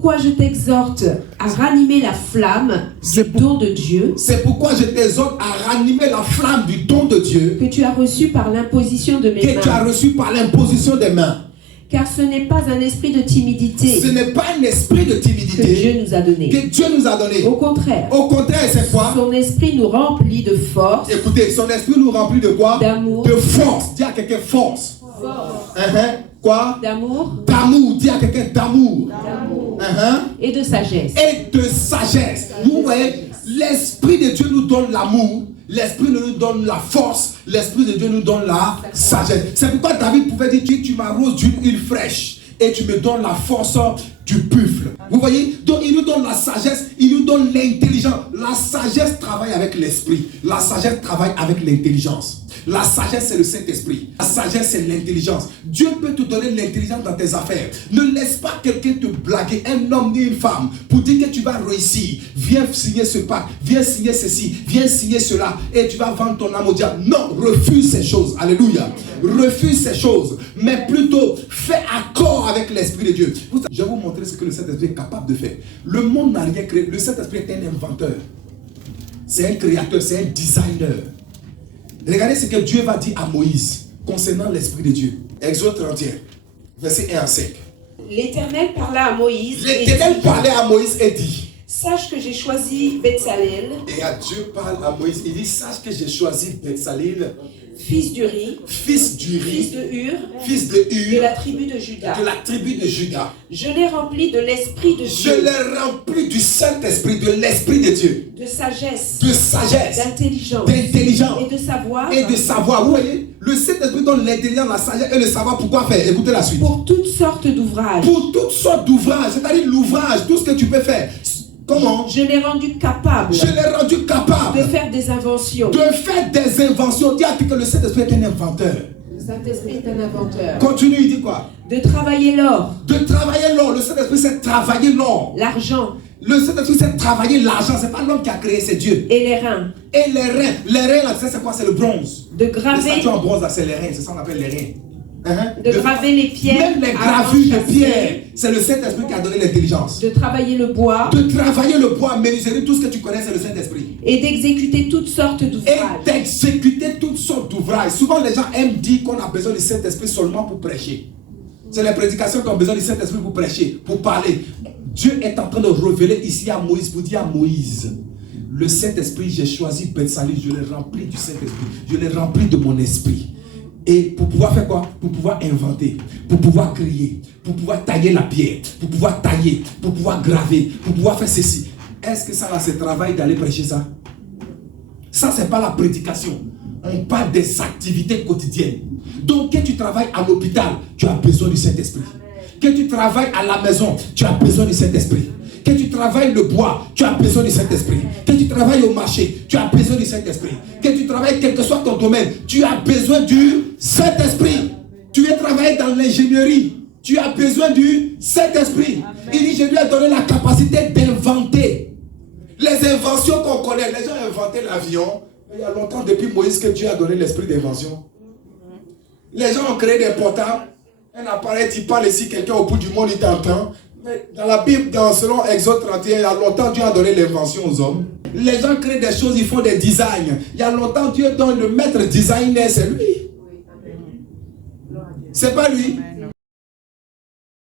pourquoi je t'exhorte à ranimer la flamme du don de Dieu. C'est pourquoi je t'exhorte à ranimer la flamme du don de Dieu Que tu as reçu par l'imposition de mes mains. que tu as reçu par l'imposition des mains. Car ce n'est pas un esprit de timidité Ce n'est pas un esprit de que timidité Dieu nous a donné. que Dieu nous a donné. Au contraire, Au contraire, c'est quoi? son esprit nous remplit de force, Écoutez, son esprit nous remplit de quoi? d'amour, De force. Dis à quelqu'un force. Quoi? d'amour, D'amour. Dis à quelqu'un d'amour. et de sagesse. Et de sagesse. Vous voyez, l'esprit de Dieu nous donne l'amour. L'esprit de Dieu nous donne la force. L'esprit de Dieu nous donne la sagesse. C'est pourquoi David pouvait dire, tu m'arroses d'une huile fraîche et tu me donnes la force du buffle. Vous voyez? Donc il nous donne la sagesse, il nous donne l'intelligence. La sagesse travaille avec l'esprit. La sagesse travaille avec l'intelligence. La sagesse, c'est le Saint-Esprit. La sagesse, c'est l'intelligence. Dieu peut te donner l'intelligence dans tes affaires. Ne laisse pas quelqu'un te blaguer, un homme ni une femme, pour dire que tu vas réussir. Viens signer ce pacte, viens signer ceci, viens signer cela, et tu vas vendre ton âme au diable. Non, refuse ces choses. Alléluia. Refuse ces choses. Mais plutôt, fais accord avec l'Esprit de Dieu. Je vais vous montrer ce que le Saint-Esprit est capable de faire. Le monde n'a rien créé. Le Saint-Esprit est un inventeur. C'est un créateur, c'est un designer. Regardez ce que Dieu va dire à Moïse concernant l'Esprit de Dieu. Exode 31, verset 1 à 5. L'Éternel parla à Moïse. L'Éternel parlait à Moïse et dit, sache que j'ai choisi Betsalel, et à Dieu parle à Moïse, il dit, sache que j'ai choisi Betsalel, fils d'Uri, fils d'Uri, fils de Hur, fils de de Hur, la tribu de Juda. de la tribu de Juda. Je l'ai rempli de l'Esprit de Je Dieu, l'ai rempli du Saint-Esprit, de l'Esprit de Dieu, de sagesse, de sagesse, d'intelligence d'intelligence et de savoir, et de savoir. Vous voyez, le Saint-Esprit donne l'intelligence, la sagesse et le savoir. Pourquoi faire? Écoutez la suite. pour toutes sortes d'ouvrages. Pour toutes sortes d'ouvrages, c'est-à-dire l'ouvrage, tout ce que tu peux faire. Comment? Je l'ai rendu capable Je l'ai rendu capable de faire des inventions. de faire des inventions. Dis à qui que le Saint-Esprit est un inventeur. Le Saint-Esprit est un inventeur. Continue, il dit quoi? De travailler l'or, De travailler l'or. Le Saint-Esprit sait travailler l'or. l'argent Le Saint-Esprit sait travailler l'argent. C'est pas l'homme qui a créé, c'est Dieu. et les reins. Et les reins. Les reins, là, c'est quoi? C'est le bronze. De Les graver, statues en bronze, là, c'est les reins. C'est ça qu'on appelle les reins. de graver les pierres. Même les à gravures de enchâsser, pierre, c'est le Saint-Esprit qui a donné l'intelligence. de travailler le bois De travailler le bois, menuiserie, tout ce que tu connais, c'est le Saint-Esprit. et d'exécuter toutes sortes Et d'ouvrages. d'exécuter toutes sortes d'ouvrages. Souvent, les gens aiment dire qu'on a besoin du Saint-Esprit seulement pour prêcher. C'est les prédications qui ont besoin du Saint-Esprit pour prêcher, pour parler. Dieu est en train de révéler ici à Moïse, pour dire à Moïse, le Saint-Esprit, j'ai choisi Betsalel, je l'ai rempli du Saint-Esprit, je l'ai rempli de mon esprit. Et pour pouvoir faire quoi? Pour pouvoir inventer, pour pouvoir créer, pour pouvoir tailler la pierre, pour pouvoir tailler, pour pouvoir graver, pour pouvoir faire ceci. Est-ce que ça là, c'est travail d'aller prêcher ça? Ça, c'est pas la prédication. On parle des activités quotidiennes. Donc, quand tu travailles à l'hôpital, tu as besoin du Saint-Esprit. Quand tu travailles à la maison, tu as besoin du Saint-Esprit. Quand tu travailles le bois, tu as besoin du Saint-Esprit. Quand tu travailles au marché, tu as besoin du Saint-Esprit. Quand tu travailles, quel que soit ton domaine, tu as besoin du Saint-Esprit. Tu veux travailler dans l'ingénierie, tu as besoin du Saint-Esprit. Il dit, je lui ai donné la capacité d'inventer. Les inventions qu'on connaît, les gens ont inventé l'avion. Il y a longtemps, depuis Moïse, que Dieu a donné l'esprit d'invention. Les gens ont créé des portables. Un appareil, tu parles ici, quelqu'un au bout du monde, il t'entend. Mais dans la Bible, selon Exode 31, il y a longtemps, Dieu a donné l'invention aux hommes. Les gens créent des choses, ils font des designs. Il y a longtemps, Dieu donne le maître designer, c'est lui. C'est pas lui.